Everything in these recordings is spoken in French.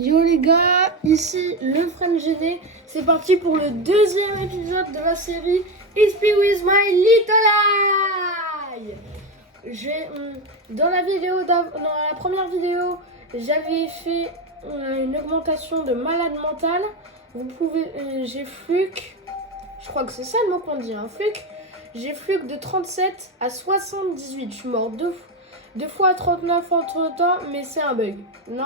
Yo les gars, ici le Friend GD. C'est parti pour le deuxième épisode de la série XP with my little eye. Dans la première vidéo, j'avais fait une augmentation de malade mental. J'ai fluke, je crois que c'est ça le mot qu'on dit, fluke. J'ai fluke de 37 à 78. Je suis mort deux fois à 39 entre temps, mais c'est un bug. Non,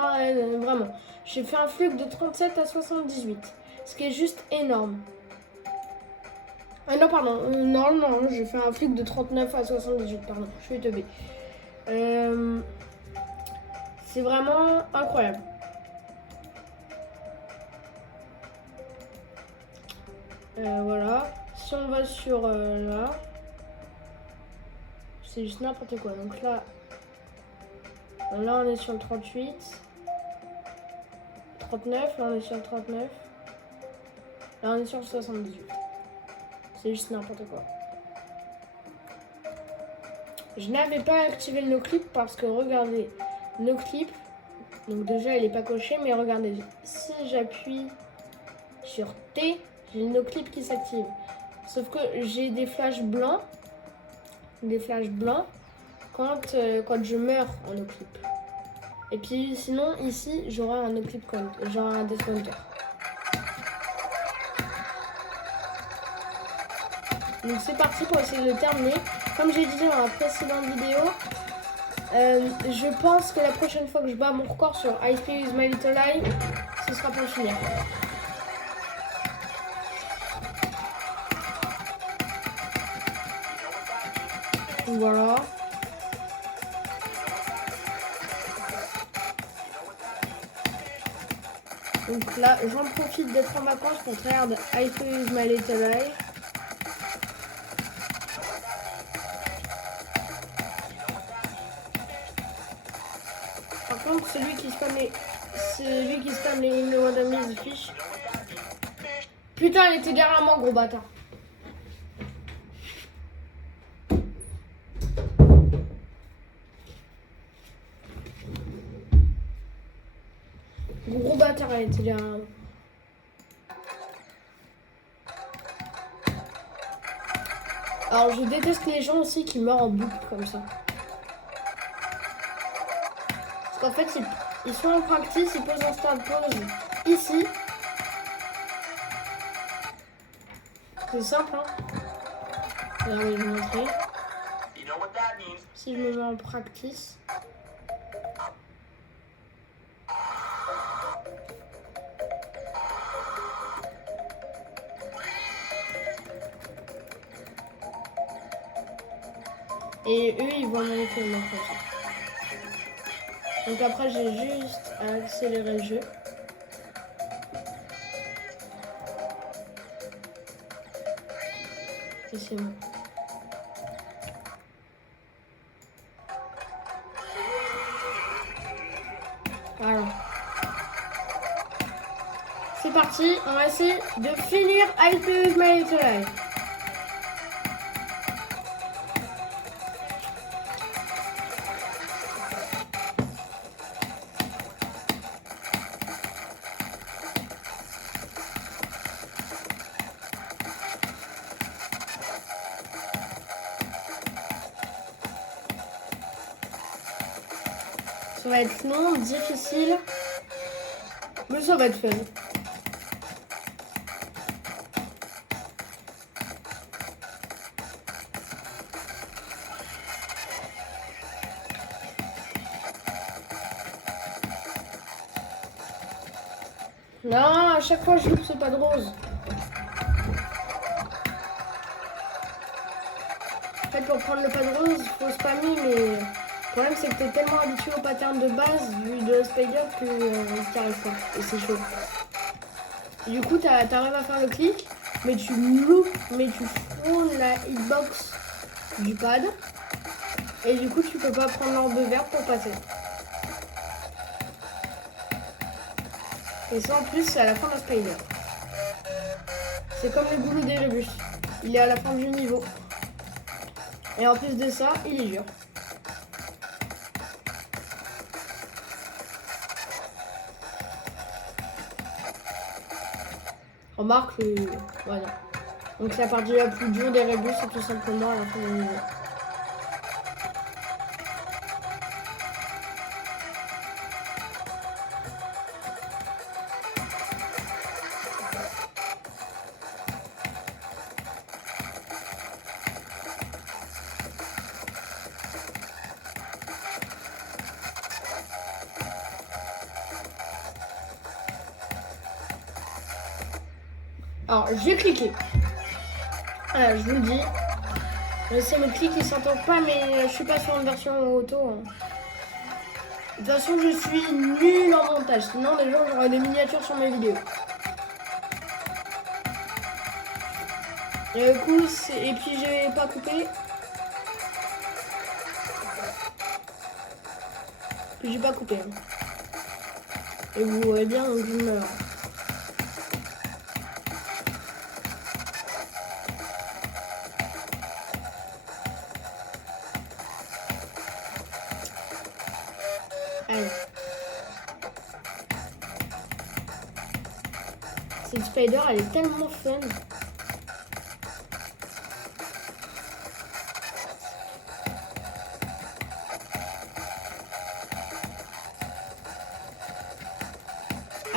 vraiment. J'ai fait un fluke de 37 à 78, ce qui est juste énorme. Ah non, pardon. Non, j'ai fait un fluke de 39 à 78, pardon. Je suis teubée. C'est vraiment incroyable. Voilà. Si on va sur là, c'est juste n'importe quoi. Donc là on est sur le 38. 39, là on est sur le 39. Là on est sur le 78. C'est juste n'importe quoi. Je n'avais pas activé le no-clip parce que regardez, no-clip, donc déjà il n'est pas coché, mais regardez, si j'appuie sur T, j'ai le no-clip qui s'active. Sauf que j'ai des flashs blancs quand je meurs en no-clip. Et puis sinon ici j'aurai un no-clip count, j'aurai un death counter. Donc c'est parti pour essayer de le terminer. Comme j'ai dit dans la précédente vidéo, je pense que la prochaine fois que je bats mon record sur XP with my little eye, ce sera pour le finir. Voilà. Donc là, j'en profite d'être en vacances pour tryhard XP with my little eye. Par contre, celui qui spamme les In the Water Miss Fish. Putain, il était derrière moi, gros bâtard. Gros bâtard, il était derrière moi. Alors, je déteste les gens aussi qui meurent en boucle comme ça. Parce qu'en fait, ils sont en practice, ils posent un start pause ici. C'est simple, hein. Regardez, je vais vous montrer. Si je me mets en practice. Et eux, ils vont aller faire le comme ça. Donc après, j'ai juste à accélérer le jeu. Et c'est bon. Voilà. C'est parti, on va essayer de finir XP with my little eye. Ça va être long, difficile, mais ça va être fun. Non, à chaque fois je loupe ce pas de rose. En fait, pour prendre le pas de rose, il faut spammer, mais le problème c'est que t'es tellement habitué au pattern de base vu de Spider que t'y arrives pas. Et c'est chaud. Et du coup, t'arrives à faire le clic, mais tu loupes, mais tu frôles la hitbox du pad. Et du coup, tu peux pas prendre l'orbe verte pour passer. Et ça en plus, c'est à la fin d'un Spider. C'est comme le goulot des rébus. Il est à la fin du niveau. Et en plus de ça, il est dur. Remarque, voilà. Donc c'est la partie la plus dure des rébus, c'est tout simplement à la fin du niveau. Alors, j'ai cliqué. Voilà, je vous le dis. C'est le clic qui s'entend pas, mais je suis pas sur une version auto. Hein. De toute façon, je suis nul en montage. Sinon, les gens, j'aurais des miniatures sur mes vidéos. Et du coup, et puis j'ai pas coupé. Puis j'ai pas coupé. Hein. Et vous voyez bien, donc je meurs. Allez. Cette spider, elle est tellement fun.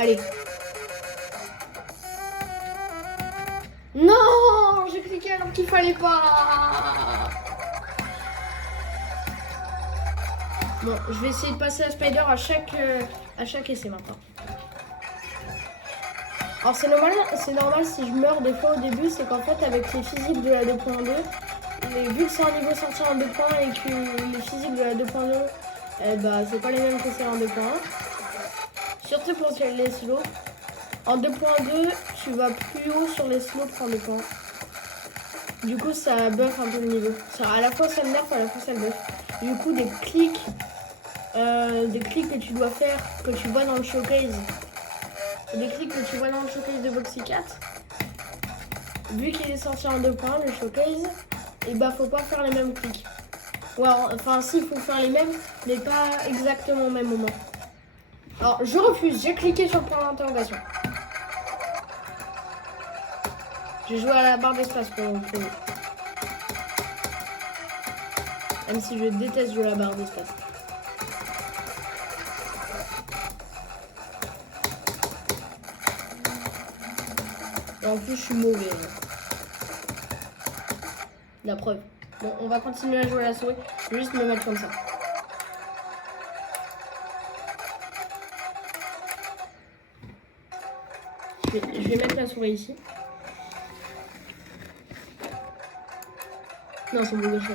Allez. Non, j'ai cliqué alors qu'il fallait pas. Bon, je vais essayer de passer la spider à chaque essai maintenant. Alors c'est normal si je meurs des fois au début, c'est qu'en fait avec les physiques de la 2.2, vu que c'est un niveau sorti en 2.1 et que les physiques de la 2.2, bah c'est pas les mêmes que celles en 2.1. Surtout pour les silos. En 2.2, tu vas plus haut sur les silos qu'en 2.1. Du coup, ça buff un peu le niveau. Ça, à la fois, ça le nerf, à la fois, ça le buff. Du coup, des clics que tu dois faire, que tu vois dans le showcase. Des clics que tu vois dans le showcase de Boxy 4. Vu qu'il est sorti en 2.1, le showcase, et bah, faut pas faire les mêmes clics. Ouais, enfin, si, il faut faire les mêmes, mais pas exactement au même moment. Alors, je refuse, j'ai cliqué sur le point d'interrogation. J'ai joué à la barre d'espace pour le premier. Même si je déteste jouer à la barre d'espace. Et en plus, je suis mauvais. La preuve. Bon, on va continuer à jouer à la souris. Je vais juste me mettre comme ça. Je vais mettre la souris ici. Non, c'est mon gauche là.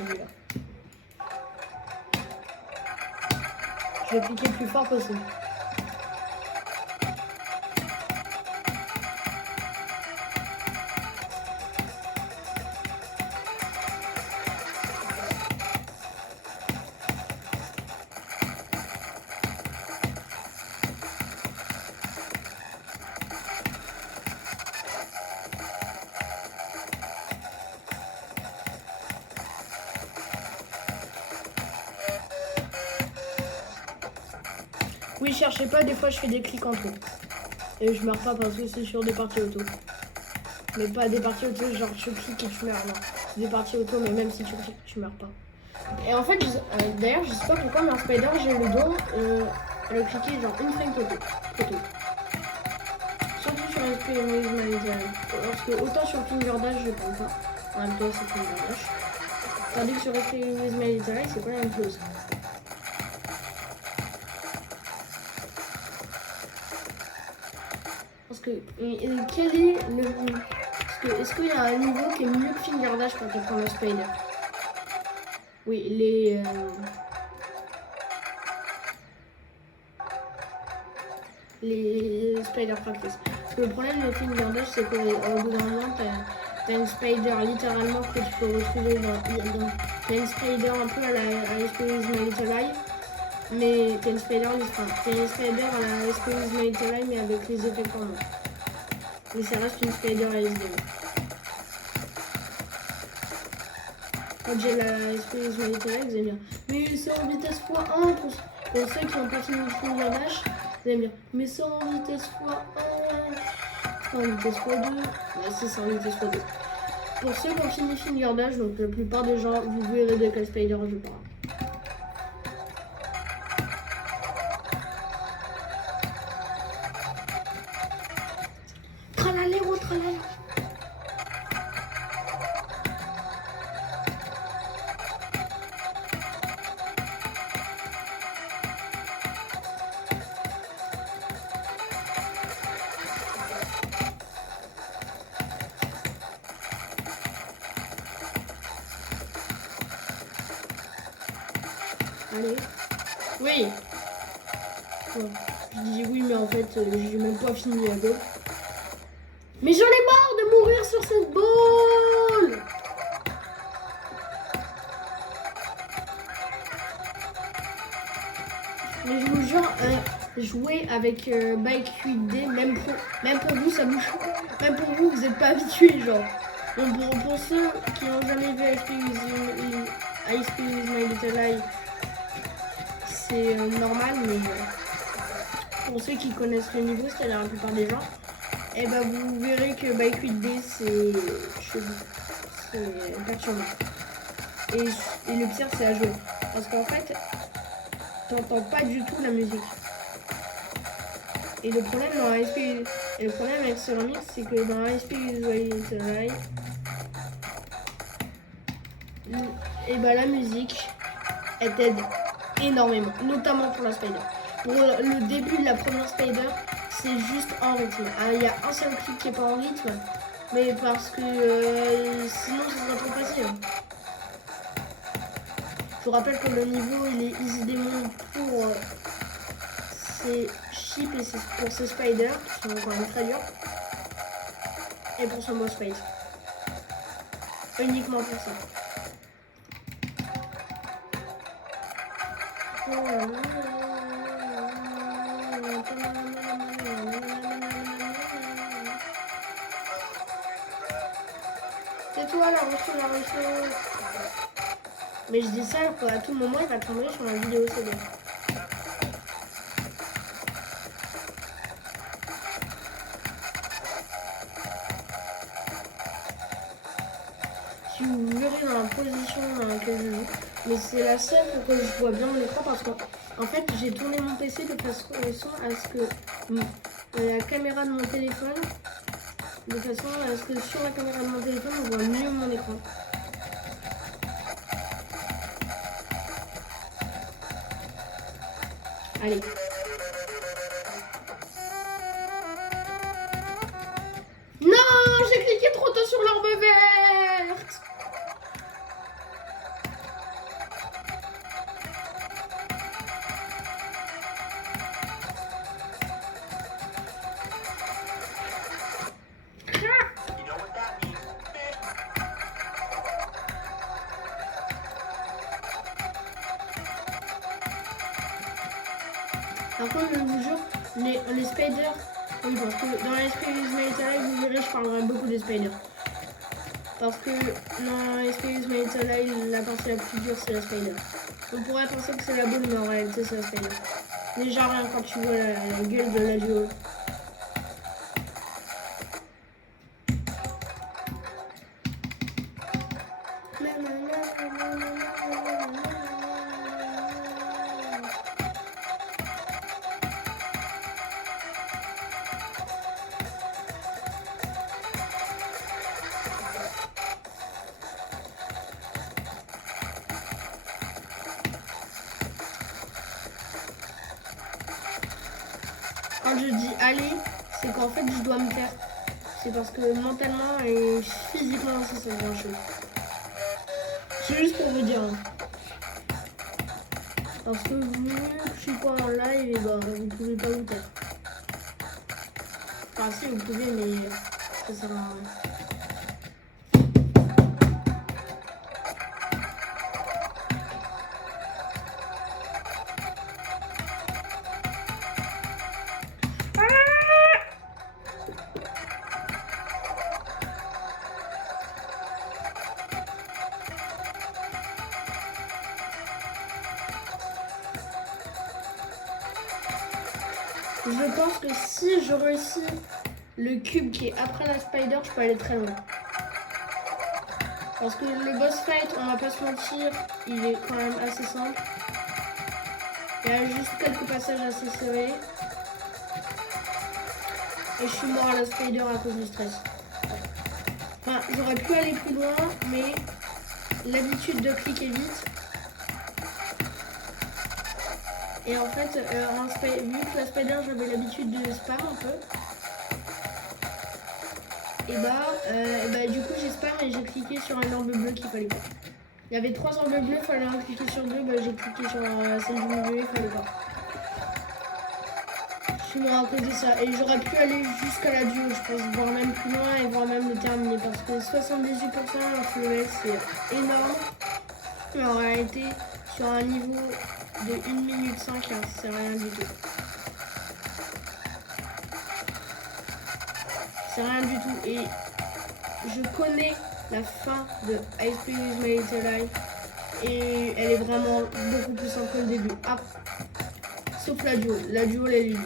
Je vais cliquer le plus fort possible. Oui, cherchez pas, des fois je fais des clics en trop. Et je meurs pas parce que c'est sur des parties auto. Mais pas des parties auto, genre tu cliques et tu meurs, non. C'est des parties auto, mais même si tu cliques, tu meurs pas. Et en fait, d'ailleurs, je sais pas pourquoi, mais en Spider, j'ai le don de cliquer genre une frame auto. Surtout sur SP Humanitarian. Parce que autant sur Finger Dash, je prends pas. En même temps, c'est Finger Dash. Tandis que sur SP Humanitarian, c'est pas la même chose. Parce que, quel est le... Est-ce qu'il y a un niveau qui est mieux que Finger Dash quand on prend le Spider? Oui, les Spider Practice. Parce que le problème de Finger Dash, c'est qu'au bout d'un moment, t'as une Spider littéralement que tu peux retrouver t'as une Spider un peu à la Space My Little Eye. Mais t'as une Spider à la Space My Little Eye, mais avec les effets pour moi. Mais ça reste une Spider à SDM. Quand j'ai la Space My Little Eye, vous allez bien. Mais c'est en vitesse x1 pour ceux qui ont pas fini le Finger Dash. Vous allez bien. Mais c'est en vitesse x1. en vitesse x2. Ouais, c'est ça, en vitesse x2. Pour ceux qui ont fini Finger Dash, donc la plupart des gens, vous verrez de quel Spider je parle. Tralalero, tralala. Allez. Oui. Ouais. Je dis oui, mais en fait, j'ai même pas fini la go. Mais j'en ai marre de mourir sur cette balle. Mais je vous jure, jouer avec Bike 8D, même pour vous, ça bouge. Même pour vous, vous n'êtes pas habitués, genre. Donc pour ceux qui n'ont jamais vu Ice Speed with My Little Eye, c'est normal, mais pour ceux qui connaissent le niveau, c'est-à-dire la plupart des gens, et ben vous verrez que Bike 8D c'est chelou, c'est perturbant. Et le pire c'est à jouer, parce qu'en fait, t'entends pas du tout la musique. Et le problème dans Ice Speed, et le problème avec ce remix, c'est que dans Ice Speed with My Little Eye, et ben la musique, elle t'aide énormément, notamment pour la Spider. Pour le début de la première Spider, c'est juste en rythme. Il y a un seul clic qui est pas en rythme, mais parce que sinon ce serait trop facile. Je vous rappelle que le niveau il est easy demon pour ses chips et pour ses spiders qui sont quand même très durs, et pour son boss fight. Uniquement pour ça. C'est toi la reçue. Mais je dis ça alors qu'à tout moment il va tomber sur la vidéo CD. Si vous verrez dans la position dans laquelle je joue, mais c'est la seule pour que je vois bien mon écran parce qu'en fait j'ai tourné mon PC de façon à ce que la caméra de mon téléphone, de façon à ce que sur la caméra de mon téléphone on voit mieux mon écran. Allez. Non, j'ai cliqué trop tôt sur l'orbe verte. Par contre, je vous jure, les spiders, oui, parce que dans les Speed with My Little Eye, vous verrez, je parlerai beaucoup des spiders. Parce que dans les Speed with My Little Eye, la partie la plus dure, c'est la spider. On pourrait penser que c'est la boule, mais en réalité, c'est la spider. Déjà, rien quand tu vois la gueule de la duo. Quand je dis aller, c'est qu'en fait je dois me taire. C'est parce que mentalement et physiquement ça c'est grand chose. C'est juste pour vous dire. Parce que vu que je suis pas en live, et bah, vous pouvez pas vous taire. Enfin si vous pouvez, mais ça sert à rien. Je pense que si je réussis le cube qui est après la spider, je peux aller très loin. Parce que le boss fight, on va pas se mentir, il est quand même assez simple. Il y a juste quelques passages assez serrés. Et je suis mort à la spider à cause du stress. Enfin, j'aurais pu aller plus loin, mais l'habitude de cliquer vite. Et en fait, vu que la spider, j'avais l'habitude de spam un peu. Et bah du coup, j'ai spam et j'ai cliqué sur un orbe bleu qu'il fallait pas. Il y avait 3 orbes bleus, il fallait en cliquer sur 2. Bah, j'ai cliqué sur celle du milieu, il fallait pas. Je suis mort à cause de ça. Et j'aurais pu aller jusqu'à la duo, je pense, voire même plus loin et voire même le terminer. Parce que 78% leur level, c'est énorme. Mais en réalité, sur un niveau de 1 minute 5, hein, c'est rien du tout. C'est rien du tout. Et je connais la fin de I Speak With My Little Eye. Et elle est vraiment beaucoup plus simple que le début. Ah, sauf la duo. La duo, elle est du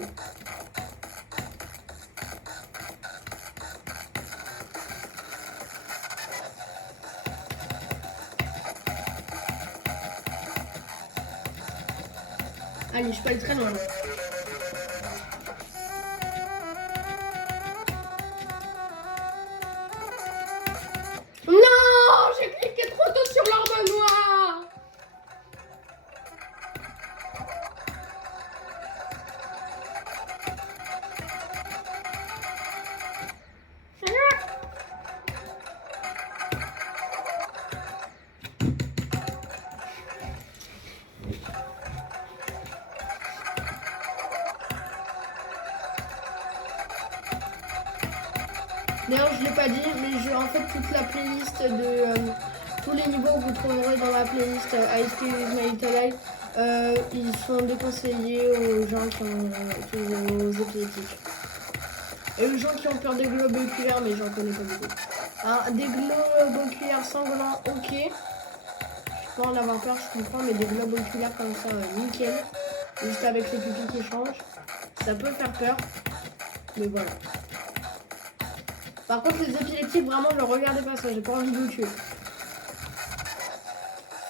Allez, je peux aller très loin là. Non, j'ai cliqué trop tôt sur l'orbe noir. D'ailleurs, je ne l'ai pas dit, mais en fait toute la playlist de tous les niveaux que vous trouverez dans la playlist I Speak With My Little Eye, ils sont déconseillés aux gens qui ont aux épileptiques. Et aux gens qui ont peur des globes oculaires, mais j'en connais pas beaucoup. Alors, des globes oculaires sanglants, ok. Je peux en avoir peur, je comprends, mais des globes oculaires comme ça, nickel. Juste avec les pupilles qui changent, ça peut faire peur. Mais voilà. Par contre, les épileptiques, vraiment, ne regardez pas ça, j'ai pas envie de vous tuer.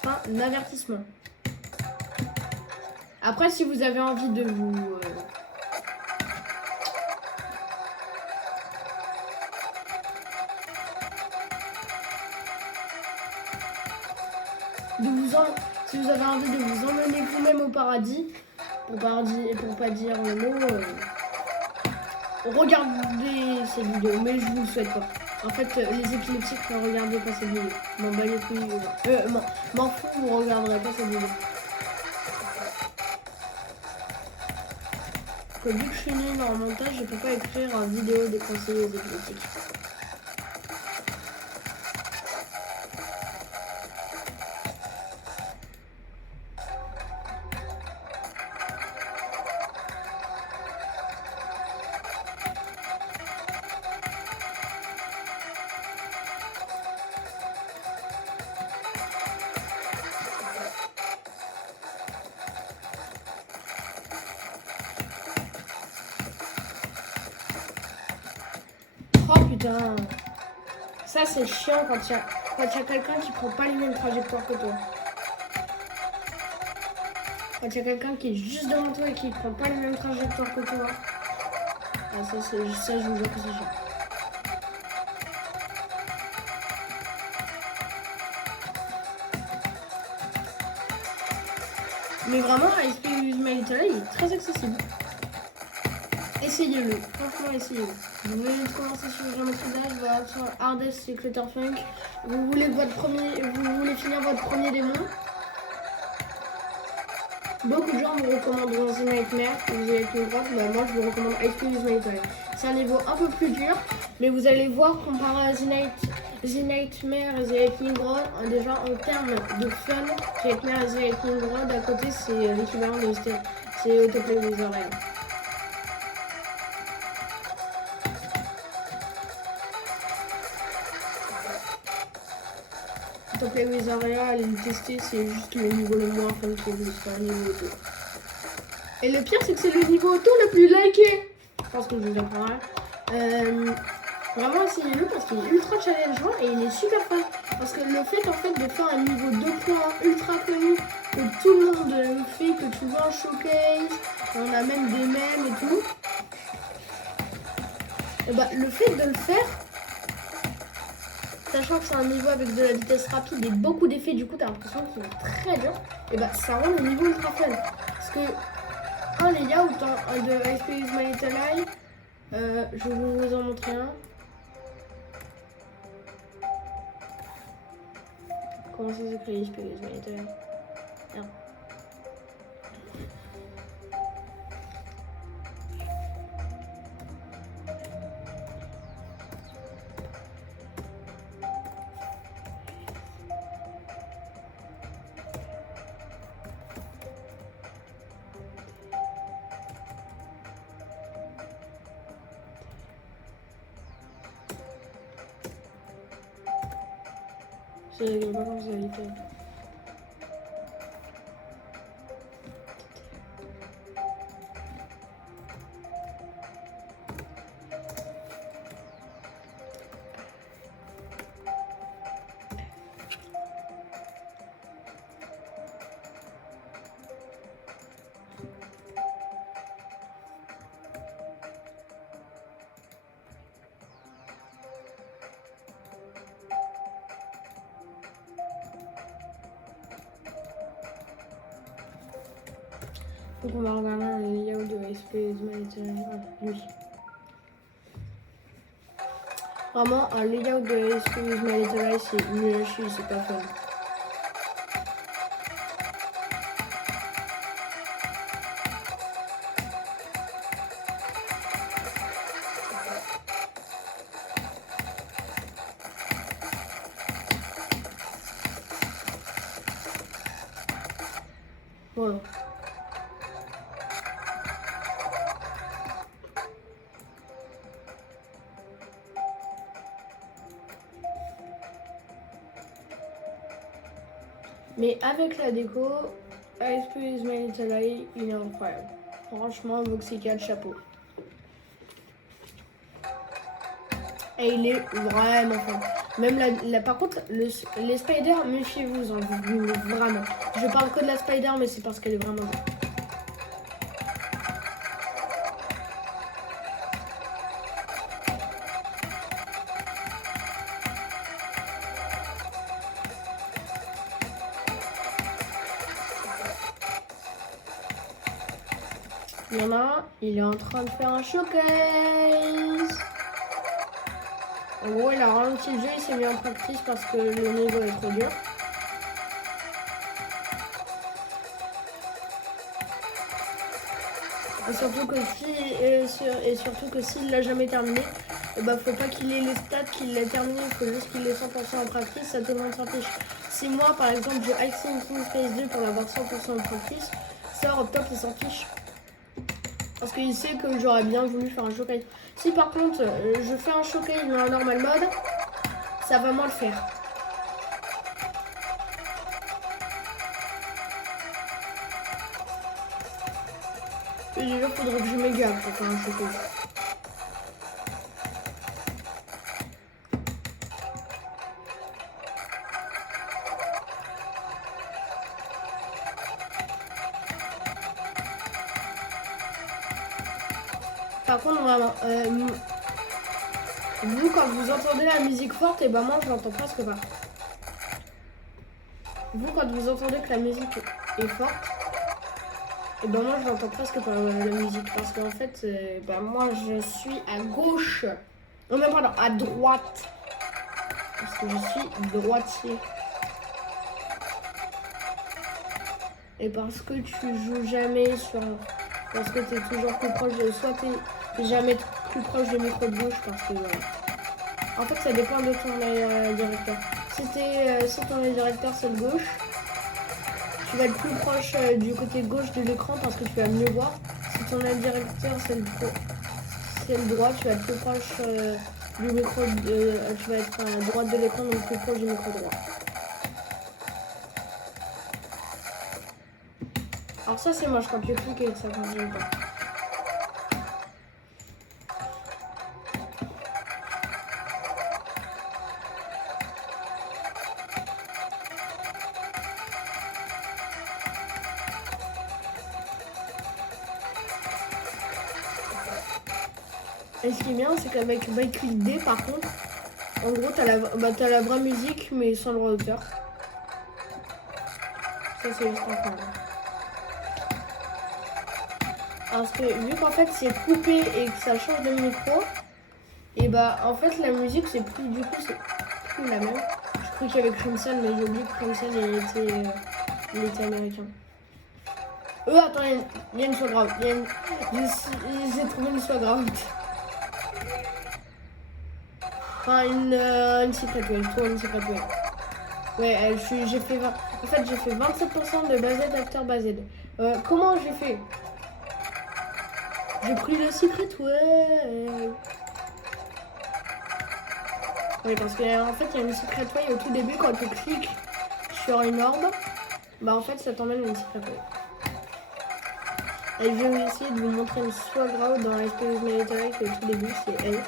Enfin, un avertissement. Après, si vous avez envie de vous... Si vous avez envie de vous emmener vous-même au paradis, pour pas dire le mot, regardez ces vidéos, mais je vous le souhaite pas. En fait, les épileptiques, ne regardez pas cette vidéo. M'en bats les couilles. M'en fous, vous regarderez pas cette vidéo. Que vu que je suis nulle en montage, je peux pas écrire en vidéo des conseils aux épileptiques. Oh putain, ça c'est chiant quand il y a quelqu'un qui prend pas les mêmes trajectoires que toi. Quand il y a quelqu'un qui est juste devant toi et qui prend pas les mêmes trajectoires que toi. Ah, ça je vous jure que c'est chiant. Mais vraiment, I Speak With My Little Eye, il est très accessible. Essayez-le, franchement essayez-le. Vous venez de commencer sur Géométrie d'âge, voilà, sur Hardest c'est Clutterfunk. Vous voulez finir votre premier démon. Beaucoup de gens vous recommanderont The Nightmare, vous avez une droite, bah moi je vous recommande I Speak With My Little Eye. C'est un niveau un peu plus dur, mais vous allez voir comparé à The Nightmare et The Lightning Rod, déjà en termes de fun, The Nightmare et The Lightning Rod, à côté c'est l'équivalent de c'est Autoplay With Aria. Autoplay With Aria, allez le tester, c'est juste le niveau le moins fun que vous, c'est un niveau auto. Et le pire c'est que c'est le niveau auto le plus liké. Je pense que je vous apprendrai. Vraiment essayez-le parce qu'il est ultra challengeant et il est super fun. Parce que le fait en fait de faire un niveau 2.1 ultra connu, que tout le monde le fait, que tu vois en showcase, on a même des mèmes et tout. Et bah, le fait de le faire, sachant que c'est un niveau avec de la vitesse rapide et beaucoup d'effets, du coup t'as l'impression qu'il est très dur, et bah ça rend le niveau ultra fun. Parce que un layout de I Spy With My Little Eye, je vais vous en montrer un. Comment ça s'écrit I Spy With My Little Eye? Merde. C'est pas comme ça, il fait. Donc on va regarder un layout de I Spy With My Little Eye. Voilà, lui. Vraiment, un layout de I Spy With My Little Eye, c'est nul à chier, c'est pas fun. Voilà. Mais avec la déco, I Spy With My Little Eye, il est incroyable. Franchement, Voxical, chapeau. Et il est vraiment fun. Même par contre, les spiders, méfiez-vous, vraiment. Je parle que de la spider, mais c'est parce qu'elle est vraiment bonne. Il y en a un, il est en train de faire un showcase. En gros, il a ralenti le jeu, il s'est mis en practice parce que le niveau est trop dur. Et surtout que s'il l'a jamais terminé, et bah faut pas qu'il ait les stats qu'il l'a terminé, il faut juste qu'il ait 100% en practice, ça tout le monde s'en fiche. Si moi par exemple j'ai Axie King Space 2 pour l'avoir 100% en practice, ça Optop il s'en fiche. Parce qu'il sait que j'aurais bien voulu faire un showcase. Si par contre je fais un showcase dans un normal mode, ça va moins le faire. Et déjà faudrait que je m'égare pour faire un showcase. Par contre, vraiment, vous, quand vous entendez la musique forte, et ben moi, je l'entends presque pas. Vous, quand vous entendez que la musique est forte, et ben moi, je l'entends presque pas, la musique. Parce qu'en fait, ben moi, je suis à gauche. Non, mais pardon, à droite. Parce que je suis droitier. Et parce que tu joues jamais sur... Parce que tu es toujours plus proche de... Soit tu n'es jamais plus proche du micro de gauche parce que... Voilà. En fait, ça dépend de ton directeur. Si ton directeur c'est le gauche, tu vas être plus proche du côté gauche de l'écran parce que tu vas mieux voir. Si ton directeur c'est le droit, tu vas être plus proche du micro tu vas être à droite de l'écran, donc plus proche du micro droit. Alors ça c'est moche quand tu cliques et que ça continue pas. Et ce qui est bien, c'est qu'avec Bike 8D, par contre, en gros, t'as la vraie musique, mais sans le routeur. Ça, c'est juste incroyable. Parce que vu qu'en fait, c'est coupé et que ça change de micro, et bah, en fait, la musique, c'est plus, du coup, c'est plus la même. Je crois qu'il y avait Crimson, mais j'ai oublié que Crimson, il était américain. Attends, il y a une soie grave. J'ai trouvé une soie grave. Enfin, une secret way. Je trouve une secret way. Ouais, j'ai fait 20... En fait, j'ai fait 27% de base acteur base. Comment j'ai fait? J'ai pris le secret way. Oui, parce qu'en fait, il y a une secret way au tout début quand tu cliques sur une orbe. Bah, en fait, ça t'emmène une secret way. Et je vais essayer de vous montrer une swag out dans SPS Military au tout début, c'est elle.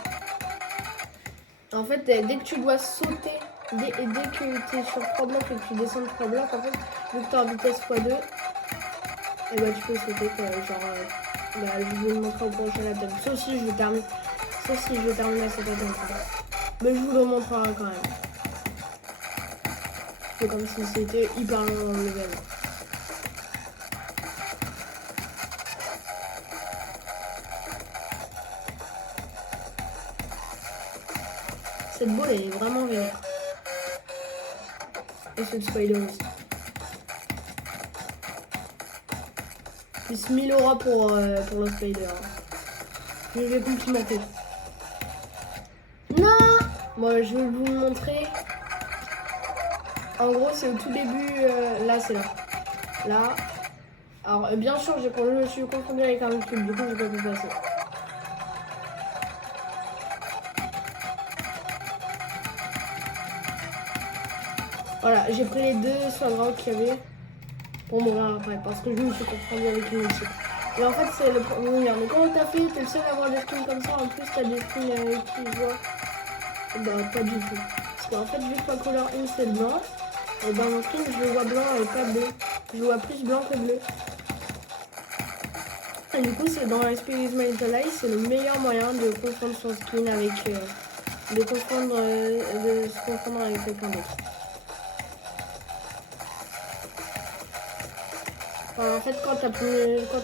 En fait, dès que tu dois sauter, dès que tu es sur 3 blocs et que tu descends de 3 blocs, en fait, vu que tu es en vitesse x2, et bah tu peux sauter quoi, genre, je vais vous montrer au prochain attempt. Sauf si je vais terminer à cet attempt. Mais je vous le montrerai quand même. C'est comme si c'était hyper long dans le level. Cette boule elle est vraiment vénère. Et ce spider aussi. Plus 1000 euros pour le spider. Je vais complimenter. Non! Moi je vais vous le montrer. En gros c'est au tout début. Là c'est là. Là. Alors bien sûr je me suis confondu avec un autre truc. Du coup j'ai pas pu passer. Voilà, j'ai pris les deux swag qu'il y avait pour mourir après parce que je me suis confondu avec une autre. Et en fait, c'est le premier. Mais quand t'as fait, t'es le seul à avoir des skins comme ça. En plus, t'as des skins qui voient. Bah, pas du tout. Parce qu'en fait, vu que ma couleur 1 c'est blanc, et dans mon skin, je le vois blanc et pas bleu. Je vois plus blanc que bleu. Et du coup, c'est dans SPS Military, c'est le meilleur moyen de confondre son skin avec. De se confondre avec quelqu'un d'autre. Enfin, en fait, quand ta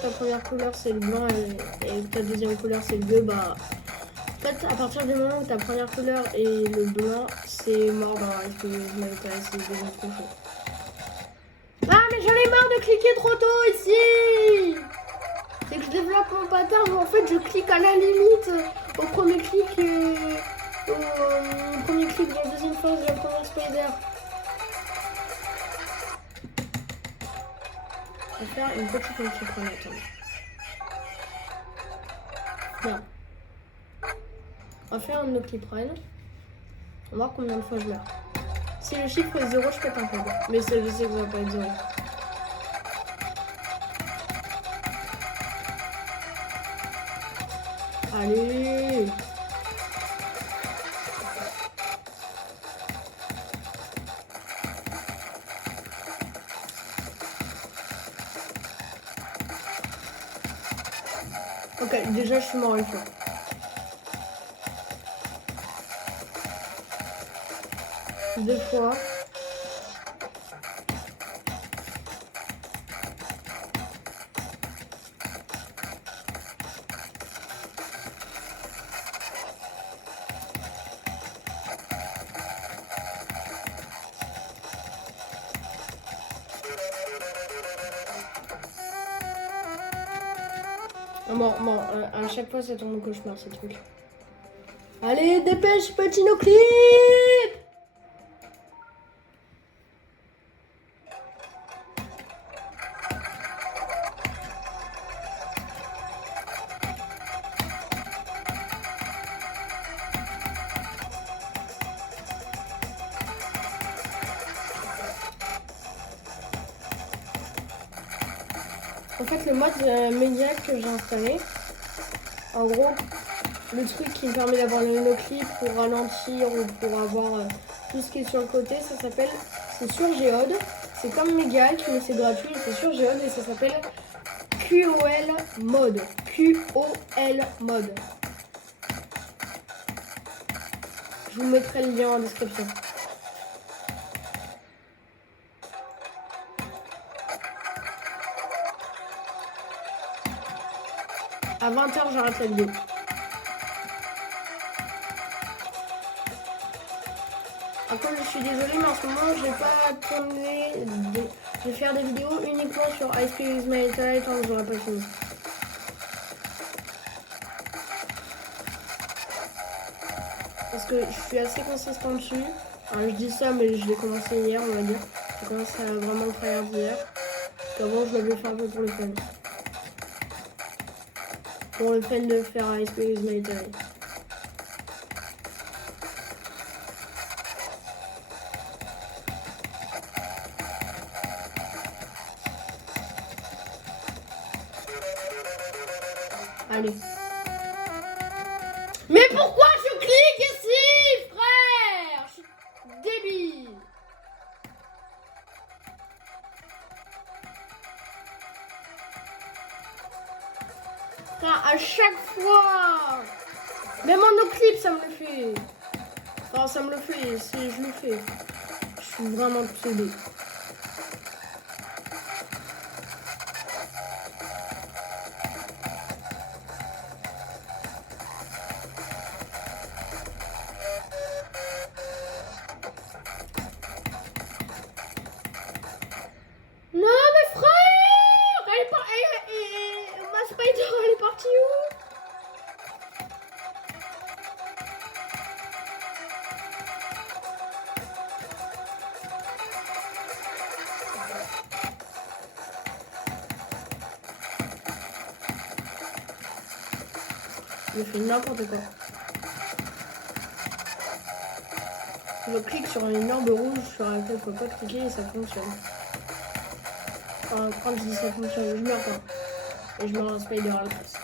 première couleur c'est le blanc et ta deuxième couleur c'est le bleu, bah. En fait, à partir du moment où ta première couleur est le blanc, c'est mort dans SPS Military, c'est devenu trop chaud. Ah, mais j'en ai marre de cliquer trop tôt ici! C'est que je développe mon pattern où en fait je clique à la limite au premier clic dans la deuxième phase de la première spider. On va faire une petite multi-chrono. Non. On va faire un no-clip run. On va voir combien de fois je meurs. Si le chiffre est 0, je pète un câble. Mais je sais que ça va pas être 0. Allez! Ok, déjà je suis mort une fois. Deux fois. Bon, à chaque fois ça tombe au cauchemar ce truc. Allez, dépêche, petit no-clip! En fait, le mode média que j'ai installé, en gros, le truc qui me permet d'avoir le no-clip pour ralentir ou pour avoir tout ce qui est sur le côté, ça s'appelle, c'est sur Geode. C'est comme Megahack, mais c'est gratuit, c'est sur Geode et ça s'appelle QOL Mode. QOL Mode. Je vous mettrai le lien en description. À 20h, j'arrête la vidéo. Après, je suis désolée, mais en ce moment, je vais pas tourner. Je vais faire des vidéos uniquement sur Ice Speed With My Little tant que j'aurai pas fini. Parce que je suis assez consistant dessus. Alors, je dis ça, mais je l'ai commencé hier, on va dire. J'ai commencé à vraiment le faire hier. Avant, je l'avais fait un peu pour le fun. Pour le fun de faire Ice Speed With My Little. Allez. Mais pourquoi je clique ici, frère? Je suis débile. Enfin, à chaque fois. Même en no clip, ça me le fait. Enfin, ça me le fait, si je le fais. Je suis vraiment pseudo. Je fais n'importe quoi. Je clique sur une herbe rouge sur laquelle il ne faut pas cliquer et ça fonctionne. Enfin, quand je dis ça fonctionne, je meurs pas. Et je meurs un spider à la place.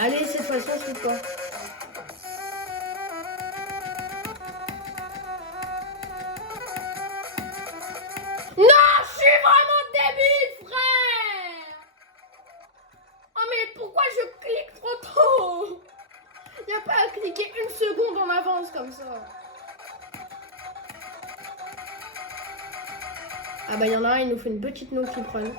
Allez, cette fois-ci, on se pas. Non, je suis vraiment débile, frère. Oh, mais pourquoi je clique trop tôt? Il n'y a pas à cliquer une seconde en avance comme ça. Ah bah, il y en a un, il nous fait une petite no clip run.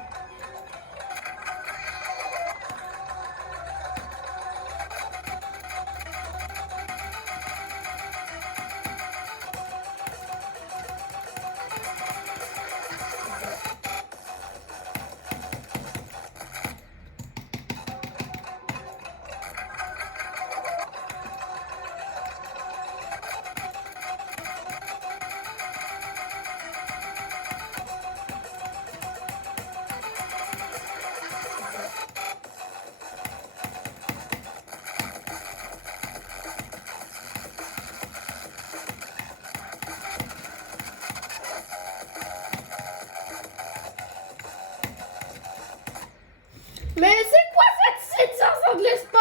Mais c'est quoi cette site? Ça s'anglaise pas!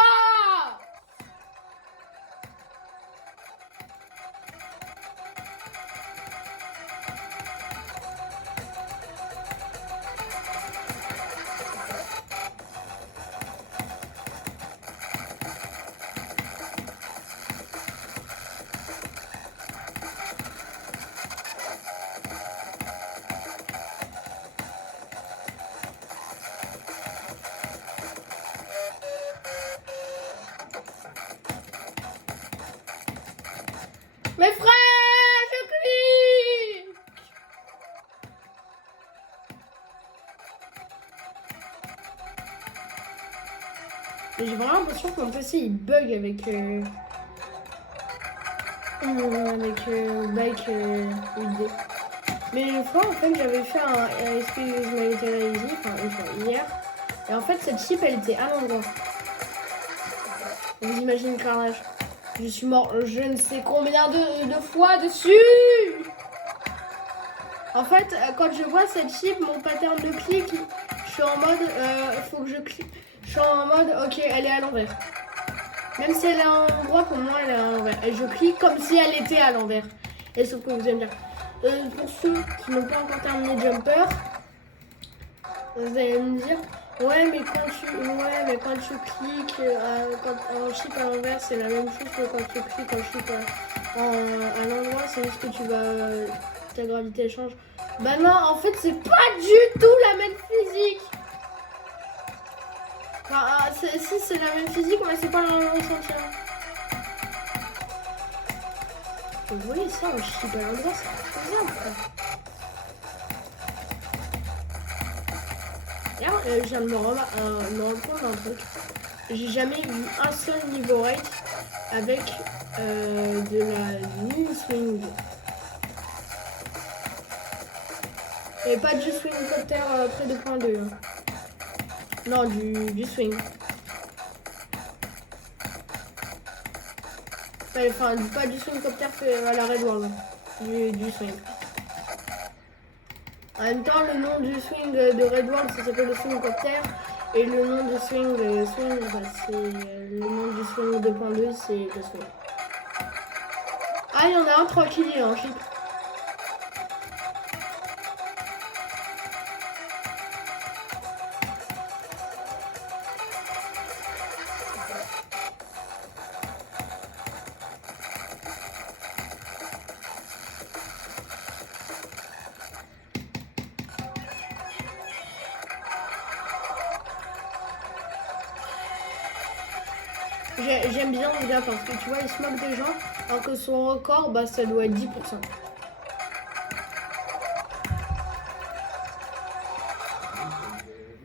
Mes frères, je clique! Et j'ai vraiment l'impression que mon PC il bug avec Bike 8D. Mais une fois en fait j'avais fait un Excuse My Little Easy, enfin une fois hier. Et en fait cette chip elle était à l'endroit. Vous imaginez le carnage. Je suis mort je ne sais combien de fois dessus. En fait, quand je vois cette chip, mon pattern de clic, je suis en mode, faut que je clique. Je suis en mode, ok, elle est à l'envers. Même si elle est à l'endroit, pour moi, elle est à l'envers. Et je clique comme si elle était à l'envers. Et sauf que vous allez me dire, pour ceux qui n'ont pas encore terminé Jumper, vous allez me dire, ouais, mais quand tu cliques en chip à l'envers, c'est la même chose que quand tu cliques en chip à l'endroit, c'est juste que ta gravité change. Bah non, en fait, c'est pas du tout la même physique. Enfin, si, c'est la même physique, mais c'est pas le même ressenti. Vous voyez ça, en chip à l'endroit, c'est faisable. D'ailleurs, je viens de me rendre compte d'un truc. J'ai jamais vu un seul niveau rate avec de la mini swing. Et pas du swing copter près de point 2. Hein. Non, du swing. Enfin, pas du swing copter fait à la Red World. Du swing. En même temps, le nom du swing de Red World, ça s'appelle le swing copter. Et le nom du swing, c'est le nom du swing 2.2, c'est le swing. Ah, il y en a un tranquille en chip. J'aime bien le gars parce que tu vois, il se moque des gens, alors que son record, bah ça doit être 10%.